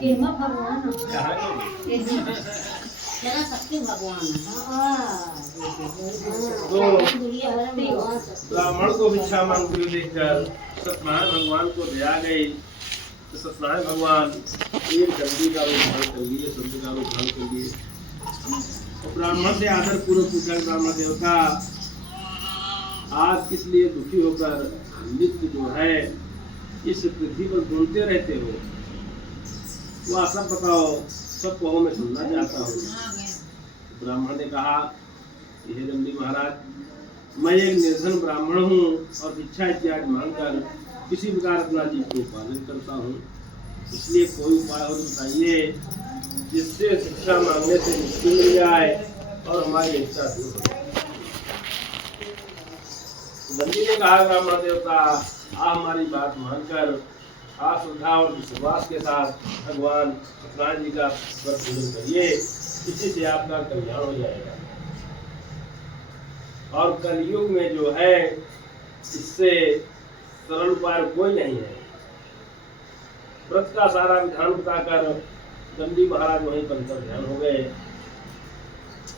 केमा भगवान कहाँ के जरा शक्ति भगवान तो ब्राह्मण को भिक्षा मांगते हुए देखकर सत्यनारायण भगवान को दया गई। तो सत्यनारायण भगवान एक दंडी का रूप धारण कर लिए, शब्द का रूप धारण कर लिए। तो ब्राह्मण से आदर पूर्वक पूछा, ब्राह्मण देवता आज किस लिए दुखी होकर नित्य जो है इस पृथ्वी पर घूमते रहते हो, वह सब बताओ, सब कहो, मैं सुनना चाहता हूँ। ब्राह्मण ने कहा, हे दंडी महाराज, मैं एक निर्धन ब्राह्मण हूँ और भिक्षा इत्यादि मांगकर किसी प्रकार अपना जीवन को पालन करता हूँ, इसलिए कोई उपाय हो तो बताइए जिससे भिक्षा मांगने से मुक्ति मिल जाए और हमारी इच्छा दूर हो जाए। दंडी ने कहा, ब्राह्मण देवता, आप हमारी बात मानकर आप श्रद्धा और विश्वास के साथ भगवान सत्यनारायण जी का व्रत पूजन करिए, इसी से आपका कल्याण हो जाएगा। और कलयुग में जो है इससे सरल उपाय कोई नहीं है। व्रत का सारा विधान बताकर दंडी महाराज वहीं पर ध्यान हो गए।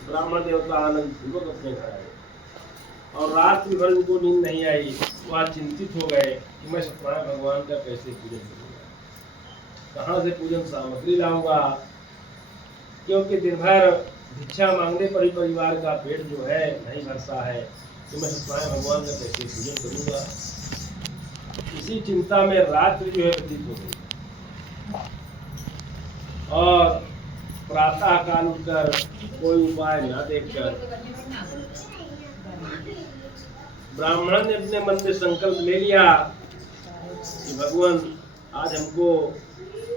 ब्राह्मण देवता आनंद पूर्वक अपने घर आए और रात्रि भर उनको नींद नहीं आई। वह चिंतित हो गए कि मैं सत्यनारायण भगवान का कैसे पूजन करूंगा, कहाँ से पूजन सामग्री लाऊंगा, क्योंकि दिन भर भिक्षा मांगने पर ही परिवार का पेट जो है नहीं भरता है, तो मैं सत्यनारायण भगवान का कैसे पूजन करूंगा। इसी चिंता में रात्रि जो है व्यतीत हो गई और प्रातः काल उठकर कोई उपाय न देखकर ब्राह्मण ने अपने मन में संकल्प ले लिया कि भगवान आज हमको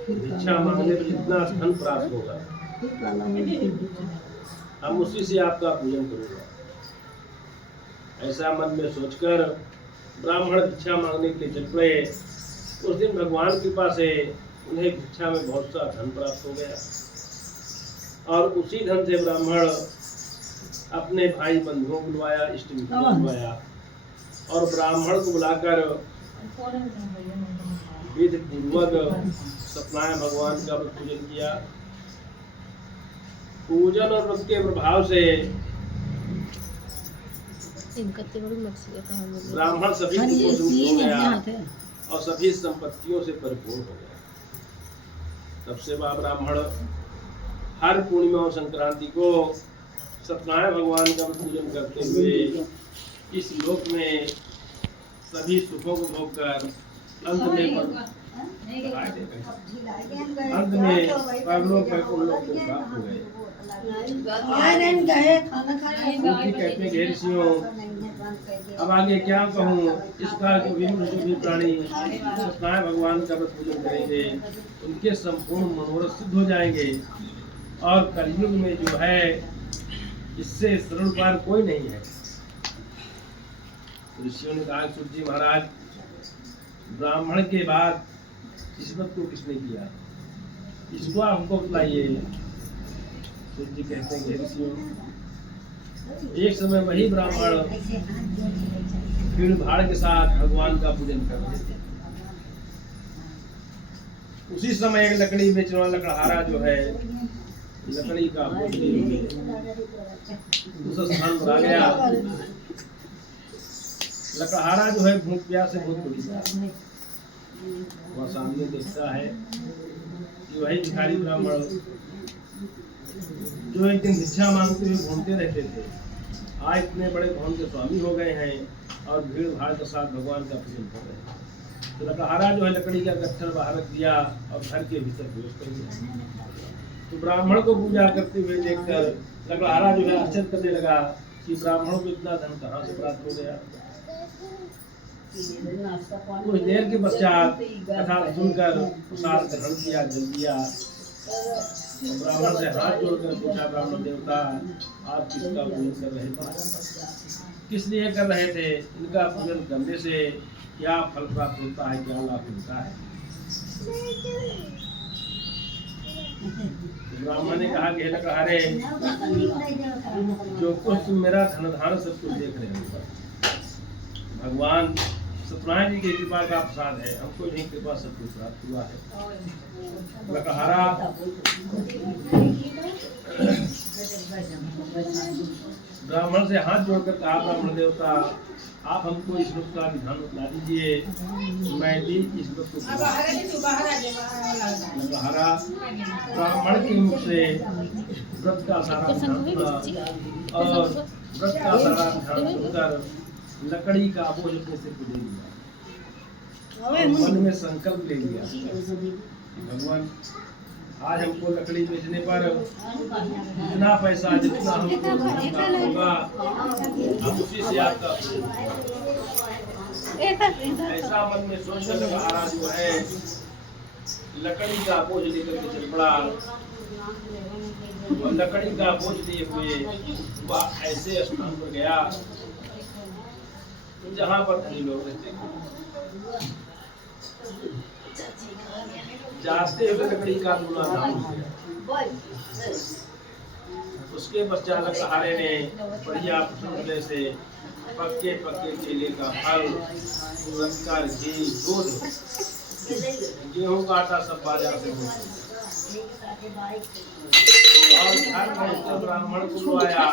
भिक्षा मांगने पर जितना धन प्राप्त होगा हम उसी से आपका पूजन करूंगा। ऐसा मन में सोचकर ब्राह्मण भिक्षा मांगने के लिए चल पड़े। उस दिन भगवान की कृपा से उन्हें भिक्षा में बहुत सा धन प्राप्त हो गया और उसी धन से ब्राह्मण अपने भाई बंधुओं को बुलवाया, इष्ट मित्रों को बुलवाया और ब्राह्मण को बुलाकर विधि पूर्वक सत्यनारायण भगवान का पूजन किया। पूजन और व्रत के प्रभाव से ब्राह्मण सभी को हो गया और सभी संपत्तियों से परिपूर्ण हो गया। तब से वह ब्राह्मण हर पूर्णिमा और संक्रांति को सत्यनारायण भगवान का पूजन करते हुए इस लोक में सभी सुखों को भोग कर अंत में परलोक को प्राप्त हो गए। कहते हैं ऋषियों, अब आगे क्या कहूँ, इसका जो भी प्राणी सत्यनारायण भगवान का पूजन करेंगे उनके संपूर्ण मनोरथ सिद्ध हो जाएंगे और कलयुग में जो है इससे सरल उपाय कोई नहीं है। ऋषियों ने कहा, सूर्य जी महाराज, ब्राह्मण के बाद इस व्रत को किसने किया, इसको आपको बताइए। सूर्य जी कहते हैं, ऋषियों, एक समय वही ब्राह्मण भीड़ भाड़ के साथ भगवान का पूजन कर रहे थे। उसी समय एक लकड़ी बेचने वाला लकड़हारा जो है लकड़ी का उस स्थान पर आ गया। लकड़हारा जो है भूख प्यास से बहुत बड़ी था। वह सामने देखता है कि वही भिखारी ब्राह्मण जो एक दिन भिक्षा मांगते हुए घूमते रहते थे, आज इतने बड़े भवन के स्वामी हो गए हैं और भीड़ भाड़ के साथ भगवान का पूजन कर रहे हैं। तो लकड़हारा जो है लकड़ी का गट्ठर बाहर रख दिया और घर के भीतर प्रवेश कर दिया। तो ब्राह्मण को पूजा करते हुए देखकर लकड़हारा जो है आश्चर्य करने लगा कि ब्राह्मणों को इतना धन कहाँ से प्राप्त हो गया। कुछ देर के पश्चात कथा सुनकर प्रसाद ग्रहण किया, जल दिया। ब्राह्मण से हाथ जोड़कर पूछा, ब्राह्मण देवता, आप किसका पूजन कर रहे थे, किस लिए कर रहे थे, इनका पूजन करने से क्या फल प्राप्त होता है, क्या लाभ मिलता है। ब्राह्मण ने कहा कि लकड़हारे, जो कुछ तुम मेरा धन धान सब कुछ देख रहे हो, भगवान सत्यनारायण जी की कृपा का प्रसाद है, हमको इन्हीं कृपा सब कुछ प्राप्त हुआ है। लकहरा ब्राह्मण से हाथ जोड़कर कहा, ब्राह्मण देवता आप हमको इस व्रत का विधान बता दीजिए। मैं भी इस व्रत को लकहरा ब्राह्मण के मुख से व्रत का सारा विधान सुना और व्रत का सारा विधान सुनकर लकड़ी का बोझ अपने से ले लिया और मन में संकल्प ले लिया, भगवान आज हमको लकड़ी बेचने पर जितना पैसा जितना हमको होगा हम उसी से आपका ऐसा मन में सोचकर लकहरा जो है लकड़ी का बोझ लेकर के चल पड़ा और लकड़ी का बोझ लिए हुए वह ऐसे स्थान पर गया जहाँ पर कई लोग रहते हैं। जाते हुए लकड़ी का दूल्हा था, उसके पश्चात लकहरे ने बढ़िया प्रसन्नता से पक्के पक्के केले का फल, शक्कर, घी, दूध, गेहूं का आटा सब बाजार से और घर में ब्राह्मण को बुलाया,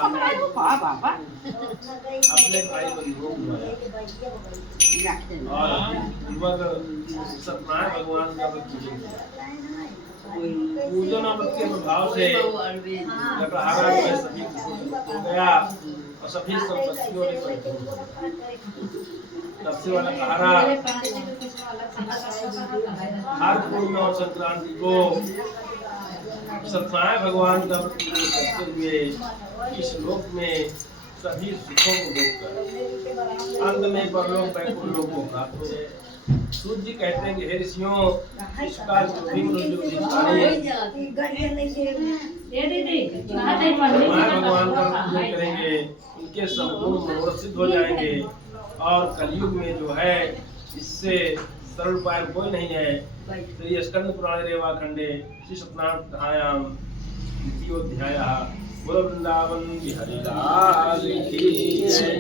अपने भाई बंधुओं को बुलाया और सत्यनारायण भगवान का पूजन और के प्रभाव से लकहरा जो है सभी हो गया और सभी संपत्तियों ने तब से वाला लकहरा हर पूर्णिमा और संक्रांति को सत्यनारायण भगवान का पूजन करते हुए इस लोक में सभी सुखों को भोगकर अंत में परलोक वैकुंठ लोक को प्राप्त हो गए। सूर्य जी कहते हैं कि हे ऋषियों, इसका जो भी मनुष्य भगवान का पूजन करेंगे उनके संपूर्ण मनोरथ सिद्ध हो जाएंगे और कलयुग में जो है इससे सरल उपाय कोई नहीं है। तो ये स्कंद पुराण रेवा खंडे श्री सत्यनारायण कथायाम द्वितीयोध्यायः। बोलो वृंदावन बिहारी लाल की जय।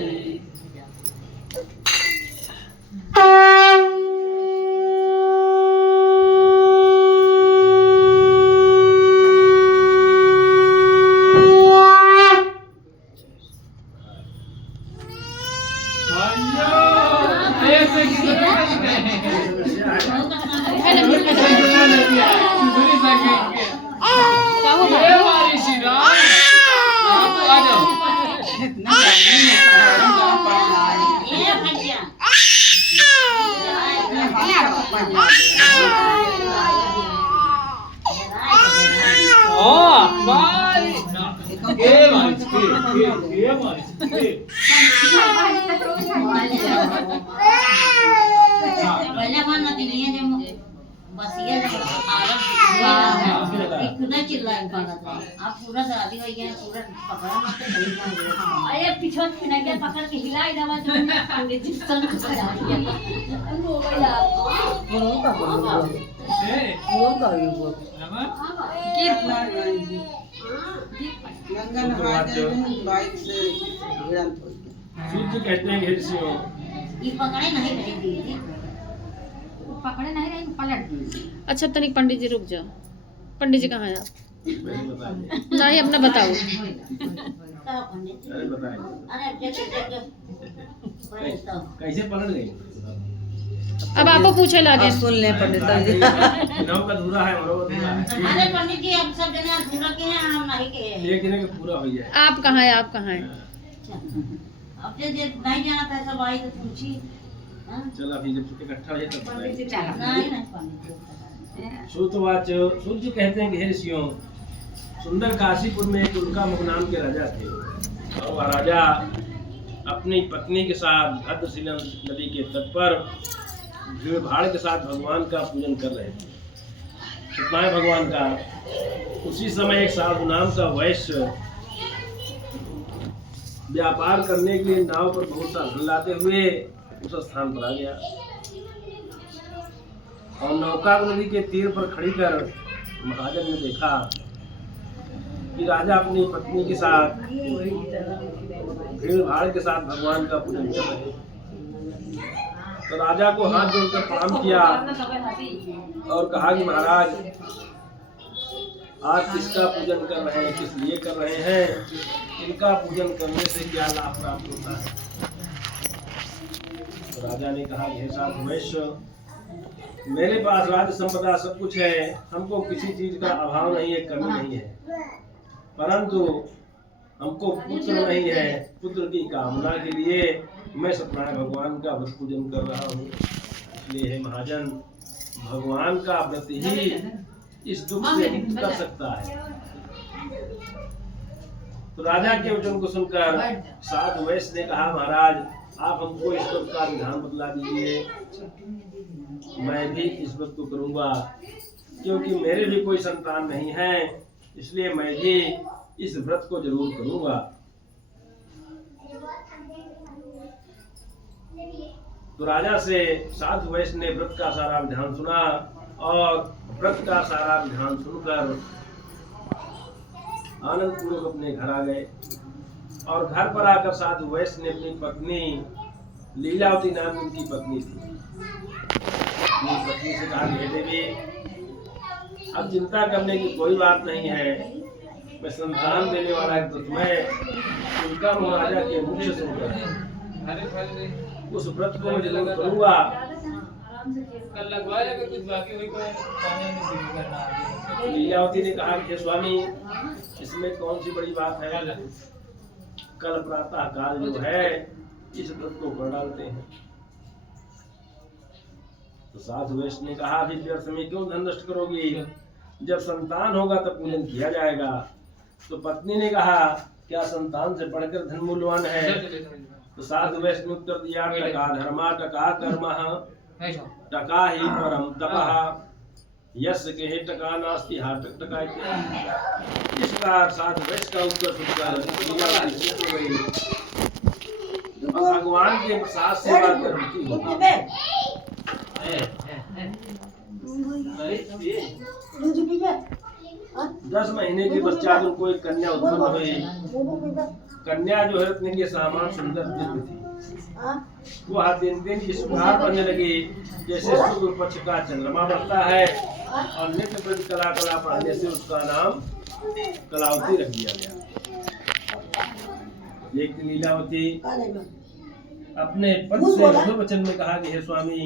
आप पूरा दादी हो गया, पूरा पकड़ा मत खरीदना। अरे पीछे खिना गया, पकड़ के हिलाई दवा जो पंडित जी सन को जा दिया। वो गया वो सूर्य कहते हैं ऋषियों ये पकड़े नहीं रहेगी, पकड़े नहीं रहेगी पलट। अच्छा तनिक पंडित जी रुक जाओ। पंडित जी कहाँ है आप? नहीं अपना बताओ। कैसे पलट गई? अब आपको पूछे लगे सुन ले पंडित जी। का धूरा है अरे पंडित जी हम सब जने अधूरा के हैं, हम नहीं के हैं। एक दिन का पूरा हो जाए। आप कहाँ है? आप कहाँ है? अब जो नहीं जाना था सब आई तो पूछी। चल अभी जब इकट्ठा हो जाए तब बताएंगे। नहीं नहीं पंडित जी। श्रुतवाच सूर्य कहते हैं कि हे ऋषियों, सुंदर काशीपुर में एक उल्का मुख नाम के राजा थे और वह राजा अपनी पत्नी के साथ भद्रशिला नदी के तट पर भीड़ भाड़ के साथ भगवान का पूजन कर रहे थे, सत्यनारायण भगवान का। उसी समय एक साधु नाम का वैश्य व्यापार करने के लिए नाव पर बहुत सा धन लाते हुए उस स्थान पर आ गया और नौका नदी के तीर पर खड़ी कर महाजन ने देखा कि राजा अपनी पत्नी के साथ भीड़ भाड़ के साथ भगवान का पूजन कर रहे हैं। तो राजा को हाथ जोड़कर प्रणाम किया और कहा कि महाराज आप किसका पूजन कर रहे हैं, किस लिए कर रहे हैं, इनका पूजन करने से क्या लाभ प्राप्त होता है। तो राजा ने कहा, हे साधु वैश्य, मेरे पास राज्य संपदा सब कुछ है, हमको किसी चीज का अभाव नहीं है, कमी नहीं है, परंतु हमको पुत्र नहीं है। पुत्र की कामना के लिए मैं सत्यनारायण भगवान का व्रत पूजन कर रहा हूँ। इसलिए हे महाजन, भगवान का व्रत ही इस दुख से मुक्त कर सकता है। तो राजा के वचन को सुनकर साधु वैश्य ने कहा, महाराज आप हमको इस व्रत का विधान बतला दीजिए, मैं भी इस व्रत को करूंगा, क्योंकि मेरे भी कोई संतान नहीं है, इसलिए मैं भी इस व्रत को जरूर करूंगा। तो राजा से साधु वैश्य ने व्रत का सारा विधान सुना और व्रत का सारा विधान सुनकर आनंद पूर्वक अपने घर आ गए। और घर पर आकर साधु वैश्य ने अपनी पत्नी लीलावती नाम उनकी पत्नी थी, अपनी पत्नी से कहा, हे देवी, अब चिंता करने की कोई बात नहीं है, मैं संतान देने वाला एक मैं उनका महाराजा के मुख से सुनकर उस व्रत को मैं जरूर करूंगा। कल लगवाया कि कुछ बाकी हुई कोई पानी में करना है। लीलावती ने कहा कि स्वामी, इसमें कौन सी बड़ी बात है, कल प्रातः काल जो है इस व्रत को कर डालते हैं। तो साधु वैश्य ने कहा, अभी व्यर्थ में क्यों धन नष्ट करोगी, जब संतान होगा तब पूजन किया जाएगा। तो पत्नी ने कहा, क्या संतान से बढ़कर धन मूल्यवान है। तो साधु वैश्य ने उत्तर दिया, टका धर्मा टका कर्मः टका ही परम तपः यस्य के टका नास्ति हा टका। इस प्रकार साधु वैश्य का उत्तर सुनकर भगवान के प्रसाद सेवा करती होगी। 10 महीने के पश्चात उनको एक कन्या उत्पन्न हुई। कन्या जो है रत्न के समान सुंदर दिव्य थी। वह दिन दिन इस प्रकार बनने लगी जैसे शुक्ल पक्ष का चंद्रमा बढ़ता है, और नित्य प्रति कला कला पढ़ने से उसका नाम कलावती रख दिया गया। एक दिन लीलावती अपने पद से मधुर वचन में कहा कि हे स्वामी,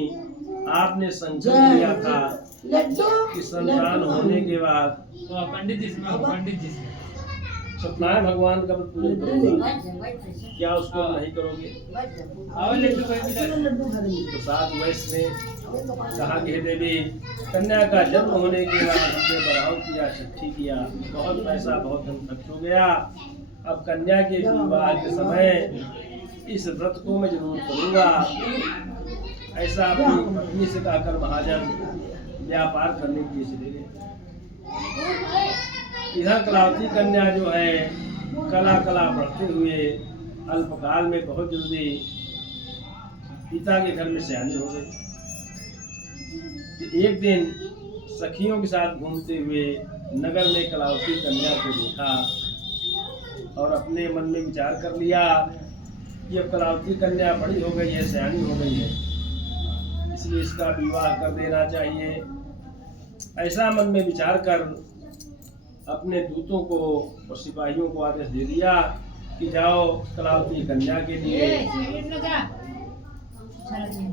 आपने संकल्प लिया था कि संतान होने के बाद पंडित जी सत्यनारायण भगवान का पूजन करूंगा, क्या उसको नहीं करोगे। तो साधु वैश्य ने कहा कि हे देवी, कन्या का जन्म होने के बाद हमने बढ़ाव किया, छठी किया, बहुत पैसा बहुत धन खर्च हो गया, अब कन्या के विवाह के समय इस व्रत को मैं जरूर करूंगा। ऐसा अपनी पत्नी से कहकर महाजन व्यापार करने के लिए चले गए। इधर कलावती कन्या जो है कला कला बढ़ते हुए अल्पकाल में बहुत जल्दी पिता के घर में सयानी हो गई। एक दिन सखियों के साथ घूमते हुए नगर में कलावती कन्या को देखा और अपने मन में विचार कर लिया कि अब कलावती कन्या बड़ी हो गई है, सयानी हो गई है, इसलिए इसका विवाह कर देना चाहिए। ऐसा मन में विचार कर अपने दूतों को और सिपाहियों को आदेश दे दिया कि जाओ कलावती कन्या के लिए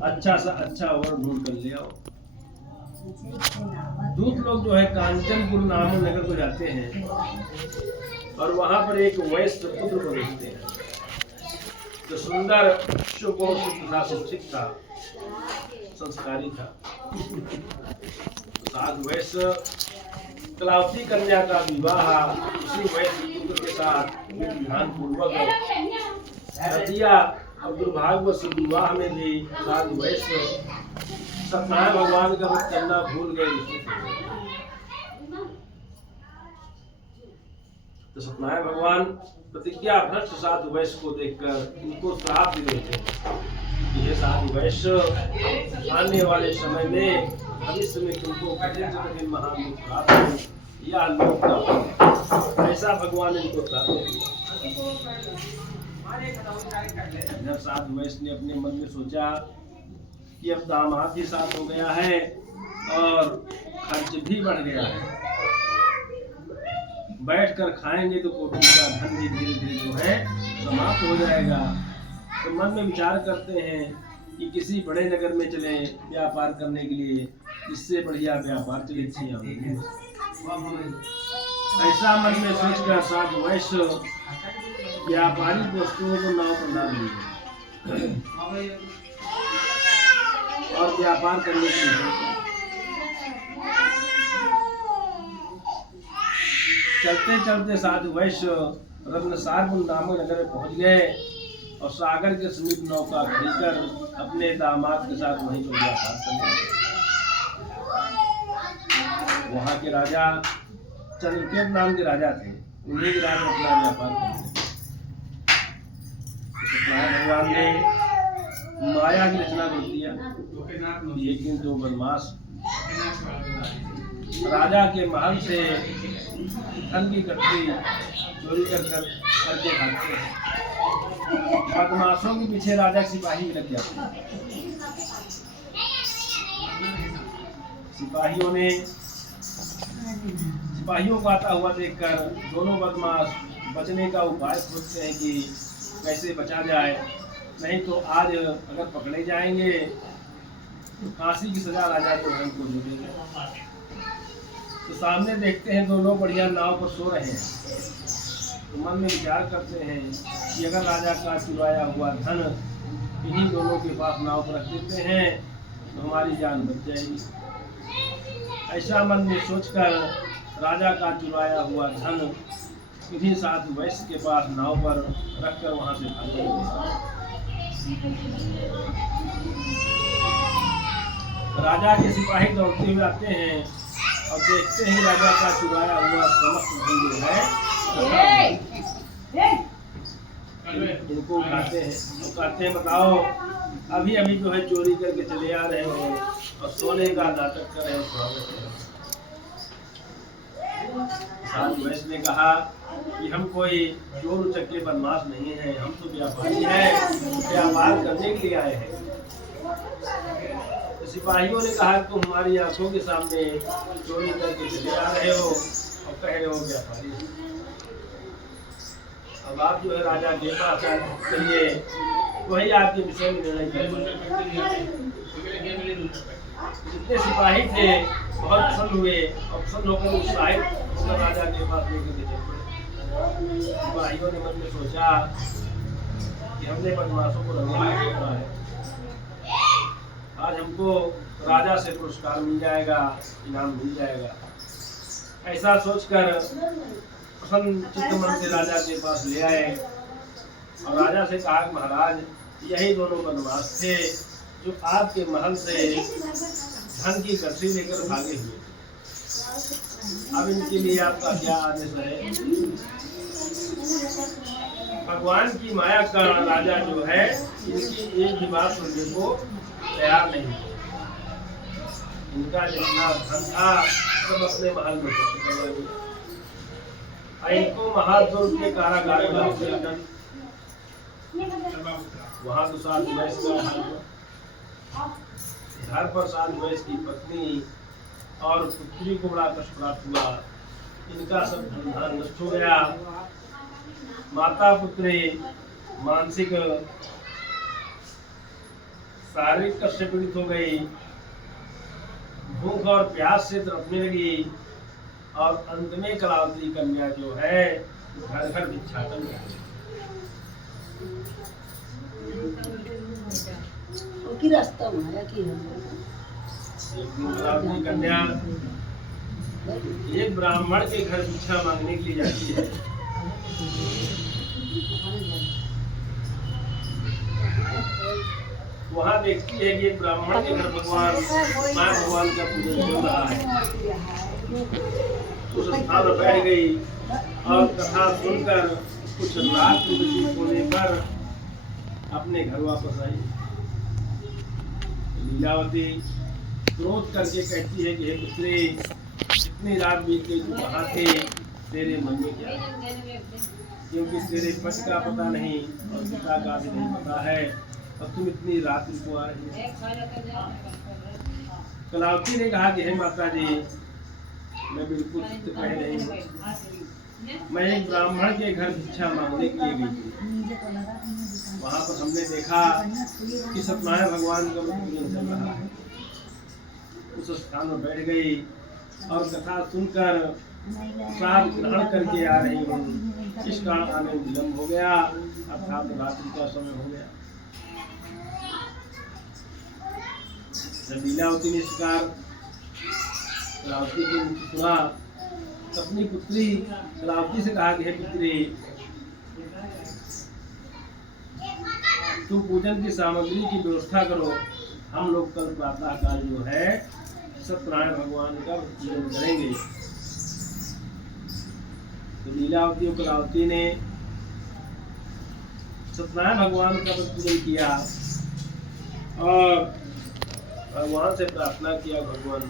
अच्छा सा अच्छा वर ढूंढ कर ले आओ। दूत लोग जो है कांचनपुर नाम नगर को जाते हैं और वहां पर एक वैश्य पुत्र को देखते हैं जो सुंदर शिक्षित था, संस्कारी था। साधु वैश्य कलावती कन्या का विवाह उसी वैश्य पुत्र के साथ विधान पूर्वक कर दिया। और दुर्भाग्यवश विवाह में भी साधु वैश्य सत्यनारायण भगवान का व्रत करना भूल गए। तो सत्यनारायण भगवान प्रतिज्ञा भ्रष्ट साधु वैश्य को देखकर इनको श्राप दे रहे थे। ये साधु वैश्य आने वाले समय में भविष्य में तुमको कठिन से कठिन महान दुख प्राप्त हो या लोक का, ऐसा भगवान इनको श्राप दे दिया। जब साधु वैश्य ने अपने मन में सोचा कि अब दामाद भी साथ हो गया है और खर्च भी बढ़ गया है, बैठकर खाएंगे तो कोटि का धन भी धीरे धीरे जो है समाप्त हो जाएगा। तो मन में विचार करते हैं कि किसी बड़े नगर में चले व्यापार करने के लिए, इससे बढ़िया व्यापार चले चाहिए। ऐसा मन में सोचकर साधु वैश्य व्यापारिक वस्तुओं को नाव पर डाल दिए और व्यापार करने के लिए चलते चलते साधु वैश्य रत्नसारपुर नामक नगर में पहुंच गए और सागर के समीप नौका खड़ी कर अपने दामाद के साथ वहीं पर व्यापार करने लगे। वहां के राजा चंद्रकेत नाम के राजा थे, उन्हीं के राज में अपना व्यापार करने लगे। भगवान ने माया की रचना कर दिया, लेकिन जो बदमाश राजा के महल से धन की गठरी चोरी करके भागते हैं। बदमाशों के पीछे राजा के सिपाही भी लग जाते हैं। सिपाहियों को आता हुआ देखकर दोनों बदमाश बचने का उपाय सोचते हैं कि कैसे बचा जाए, नहीं तो आज अगर पकड़े जाएंगे तो फांसी की सजा राजा जो है उनको दे देंगे। तो सामने देखते हैं दोनों बढ़िया नाव पर सो रहे हैं। तो मन में विचार करते हैं कि अगर राजा का चुराया हुआ धन इन्हीं दोनों के पास नाव पर रख देते हैं तो हमारी जान बच जाएगी। ऐसा मन में सोचकर राजा का चुराया हुआ धन इन्हीं साधु वैश्य के पास नाव पर रखकर वहां से भाग गए। राजा के सिपाही दौड़ते हुए आते हैं और देखते हैं राजा का चुराया हुआ समस्त धन जो है इनको उठाते हैं और कहते हैं बताओ अभी अभी जो है चोरी करके चले आ रहे हो और सोने का नाटक कर रहे हो, स्वागत है। साधु वैश्य ने कहा कि हम कोई चोर उचक्के बदमाश नहीं है, हम तो व्यापारी हैं, व्यापार करने के लिए आए हैं। सिपाहियों ने कहा तुम हमारी आंखों के सामने चोरी करके चले आ रहे हो और कह रहे हो व्यापारी। अब आप जो है राजा के पास चलिए, वही आपके विषय में निर्णय करेंगे। जितने सिपाही थे बहुत पसंद हुए और पसंद होकर उत्साहित होकर राजा के पास लेकर के चले। सिपाहियों ने मन में सोचा कि हमने बदमाशों को रंगना है, आज हमको राजा से पुरस्कार मिल जाएगा, इनाम मिल जाएगा। ऐसा सोचकर प्रसन्न चित्त मन से राजा के पास ले आए और राजा से कहा कि महाराज यही दोनों बदमाश थे जो आपके महल से धन की गठरी लेकर भागे हुए। अब इनके लिए आपका क्या आदेश है? भगवान की माया का राजा जो है इनकी एक भी बात सुनने को तैयार नहीं है। इनका जितना धन था सब अपने महल में कर दिया। इनको महादुर्ग के कारागार में डाल दिया। वहां तो साधु वैश्य का घर पर साधु वैश्य की पत्नी और पुत्री को बड़ा कष्ट प्राप्त हुआ। इनका सब धन नष्ट हो गया। माता पुत्री मानसिक शारीरिक कष्ट से पीड़ित हो गई, भूख और प्यास से तड़पने लगी और अंत में कलावती कन्या जो है घर घर भिक्षाटन करती। रास्ता माया की कलावती कन्या एक ब्राह्मण के घर भिक्षा मांगने के लिए जाती है। वहाँ देखती है कि एक ब्राह्मण के घर भगवान माँ भगवान का पूजन चल रहा है। उस स्थान पर बैठ गई और कथा सुनकर कुछ रात व्यतीत होने पर अपने घर वापस आई। लीलावती क्रोध करके कहती है कि हे पुत्री, इतनी रात बीत गई, तू कहाँ थे, तेरे मन में क्या है? क्योंकि तेरे पति का पता नहीं और पिता का भी नहीं पता है और तुम इतनी रात को आ रही है। कलावती ने कहा कि हे माता जी, मैं बिल्कुल सत्य कह रही हूँ। मैं एक ब्राह्मण के घर भिक्षा मांगने के लिए गई थी। वहाँ पर हमने देखा कि सत्यनारायण भगवान का पूजन चल रहा है। उस स्थान में बैठ गई और कथा सुनकर प्रसाद ग्रहण करके आ रही हूँ। इस कारण आने में विलम्ब हो गया, अर्थात रात्रि का समय हो गया। जब लीलावती ने इस प्रकार कलावती के मुख सुना तो अपनी पुत्री कलावती से कहा कि हे पुत्री, तू पूजन की सामग्री की व्यवस्था करो, हम लोग कल प्रातः काल जो है सत्यनारायण भगवान का पूजन करेंगे। तो लीलावती और कलावती ने सत्यनारायण भगवान का पूजन किया और भगवान से प्रार्थना किया, भगवान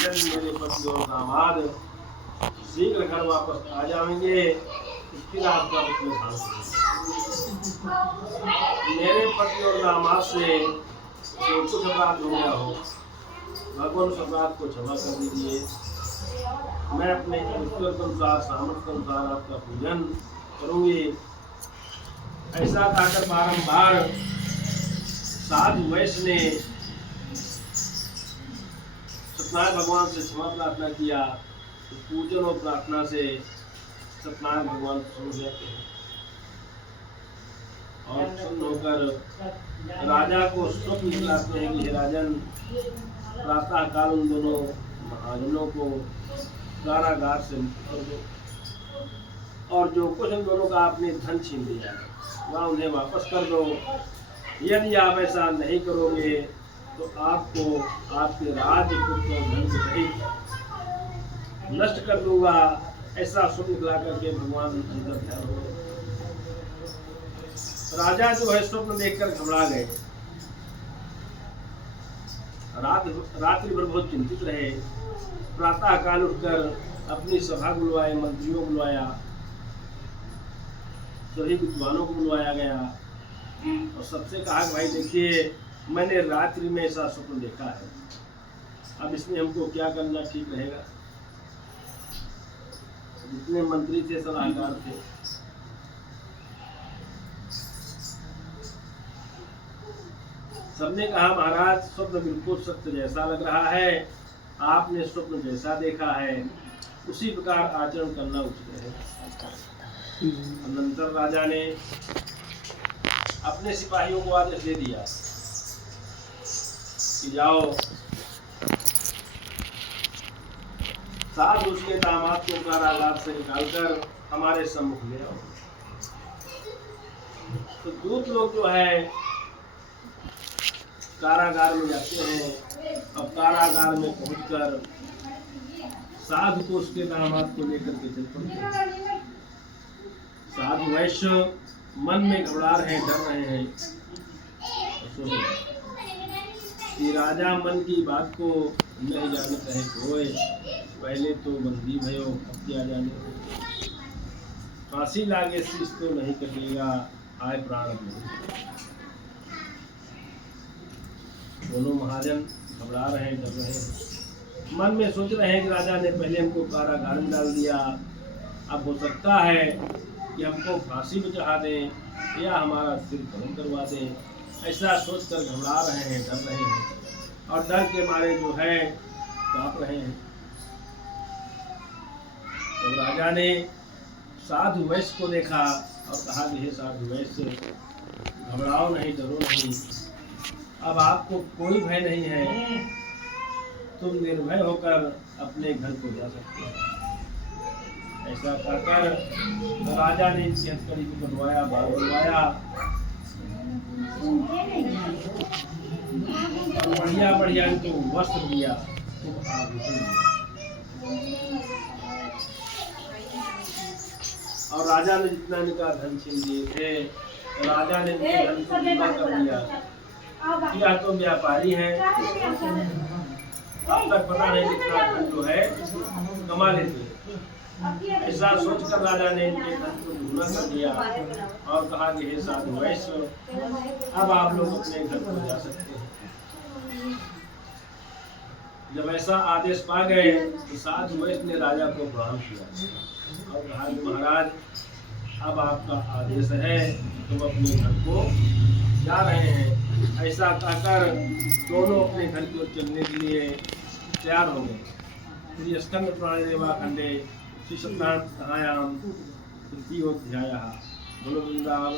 मेरे पति और दामाद शीघ्र घर वापस आ जाएंगे, इसकी आपका मेरे पति और दामाद से जो कुछ अपराध हो गया हो, भगवान उस अपराध को क्षमा कर दीजिए। मैं अपने ईश्वर के अनुसार सामर्थ्य के अनुसार आपका पूजन करूंगी। ऐसा कहकर बारंबार साधु वैश्य ने सत्यनारायण भगवान से क्षमा प्रार्थना किया। तो पूजन और प्रार्थना से सत्यनारायण भगवान सुन जाते हैं और प्रसन्न होकर राजा को स्वप्न दिलाते हैं कि हे राजन, प्रातः काल उन दोनों महाजनों को कारागार से मुक्त कर दो और जो कुछ उन दोनों का आपने धन छीन लिया है वह उन्हें वापस कर दो। यदि आप ऐसा नहीं करोगे तो आपको आपके राज्य पुत्र धन सहित नष्ट कर दूंगा। ऐसा स्वप्न दिला करके भगवान अंदर ध्यान हो गए। राजा जो है स्वप्न देखकर घबरा गए, रात्रि भर बहुत चिंतित रहे। प्रातः काल उठकर अपनी सभा बुलवाए, मंत्रियों को बुलवाया, सभी विद्वानों को बुलवाया गया और सबसे कहा कि भाई देखिए, मैंने रात्रि में ऐसा स्वप्न देखा है, अब इसमें हमको क्या करना ठीक रहेगा। जितने मंत्री थे, सलाहकार थे, सबने कहा महाराज स्वप्न बिल्कुल सत्य जैसा लग रहा है, आपने स्वप्न जैसा देखा है उसी प्रकार आचरण करना उचित है। अनंतर राजा ने अपने सिपाहियों को आदेश दे दिया कि जाओ साधु उसके दामाद को कारागार से निकालकर हमारे सम्मुख ले आओ। तो दूत लोग जो है कारागार में जाते हैं। अब कारागार में पहुंचकर साधु को उसके दामाद को लेकर के चल पड़ते हैं। साधु वैश्य मन में घबरा रहे हैं, डर रहे हैं, कि राजा मन की बात को नहीं जाने कहे कोई, पहले तो बंदी भयो, अब क्या जाने, फांसी लागे शीश तो नहीं कटेगा, आए प्राण नहीं। दोनों महाजन घबरा रहे हैं, डर रहे हैं, मन में सोच रहे हैं कि राजा ने पहले हमको कारागार में डाल दिया, अब हो सकता है कि हमको फांसी में चढ़ा दें या हमारा सिर कलम करवा दें। ऐसा सोचकर घबरा रहे हैं, डर रहे हैं और डर के मारे जो है कांप रहे हैं। तो राजा ने साधु वैश्य को देखा और कहा कि हे साधु वैश्य, घबराओ नहीं, डरो नहीं, अब आपको कोई भय नहीं है, तुम निर्भय होकर अपने घर को जा सकते हैं। ऐसा कहकर राजा ने इनकी हथकड़ी को बनवाया, बाल बनवाया और बढ़िया बढ़िया इनको वस्त्र दिया, आभूषण दिया। और राजा ने जितना इनका धन छीन दिए थे, राजा ने इनके धन को पूरा कर दिया। यह तो व्यापारी हैं, अब तक पता नहीं कितना धन जो है कमा लेते। ऐसा सोचकर राजा ने इनके धन को दूना कर दिया और कहा कि हे साधु वैश्य, अब आप लोग अपने घर को जा सकते हैं। जब ऐसा आदेश पा गए तो साधु वैश्य ने राजा को प्रणाम किया और कहा कि महाराज अब आपका आदेश है, तुम अपने घर को जा रहे हैं। ऐसा कहकर दोनों अपने घर की ओर चलने के लिए तैयार हो गए। श्री स्कंद पुराणे देवाखंडे श्री सत्यनारायण कथायाम तृतीयोध्यायः। बोलो वृंदावन।